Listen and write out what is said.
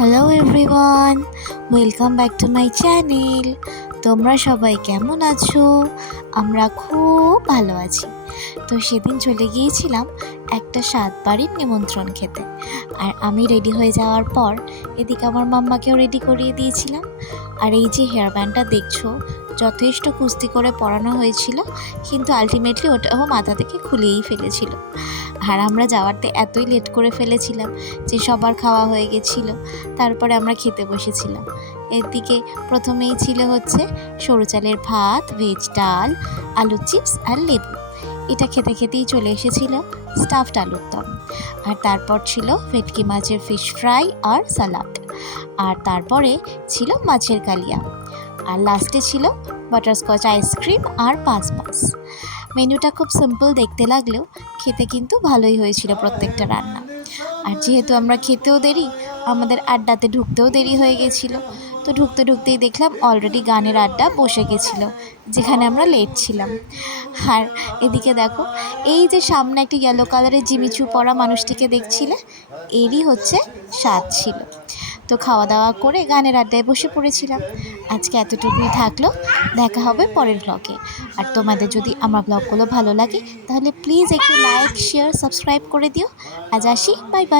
Hello everyone, welcome back to my channel. তোমরা সবাই কেমন আছো? আমরা খুব ভালো আছি। তো সেদিন চলে গিয়েছিলাম একটা স্বাদ বাড়ির নিমন্ত্রণ খেতে। আর আমি রেডি হয়ে যাওয়ার পর এদিকে আমার মাম্মাকেও রেডি করিয়ে দিয়েছিলাম। আর এই যে হেয়ার ব্যান্ডটা দেখছো, যথেষ্ট কুস্তি করে পরানো হয়েছিল, কিন্তু আলটিমেটলি ওটাও মাথা থেকে খুলেই ফেলেছিল। আর আমরা যাওয়াতে এতই লেট করে ফেলেছিলাম যে সবার খাওয়া হয়ে গেছিলো। তারপরে আমরা খেতে বসেছিলাম। এদিকে প্রথমেই ছিল হচ্ছে সরু চালের ভাত, ভেজ ডাল, আলু চিপস আর লেবু। এটা খেতে খেতেই চলে এসেছিল স্টাফড আলুর দম। আর তারপর ছিল ভেটকি মাছের ফিশ ফ্রাই আর সালাড। আর তারপরে ছিল মাছের কালিয়া। আর লাস্টে ছিল বাটারস্কচ আইসক্রিম আর পাঁচ। মেনুটা খুব সিম্পল দেখতে লাগলেও খেতে কিন্তু ভালোই হয়েছিল প্রত্যেকটা রান্না। আর যেহেতু আমরা খেতেও দেরি, আমাদের আড্ডাতে ঢুকতেও দেরি হয়ে গেছিলো। তো ঢুকতেই দেখলাম অলরেডি গানের আড্ডা বসে গেছিলো, যেখানে আমরা লেট ছিলাম। আর এদিকে দেখো, এই যে সামনে একটা ইয়েলো কালারের জিমিচু পরা মানুষটিকে দেখছিলে, এরই হচ্ছে স্বাদ ছিল। তো খাওয়া দাওয়া করে গানের আড্ডায় বসে পড়েছিলাম। আজকে এতটুকুই থাকলো, দেখা হবে পরের ব্লগে। আর তোমাদের যদি আমার ব্লগগুলো ভালো লাগে তাহলে প্লিজ একটু লাইক, শেয়ার, সাবস্ক্রাইব করে দিও। আজ আসি, বাই বাই।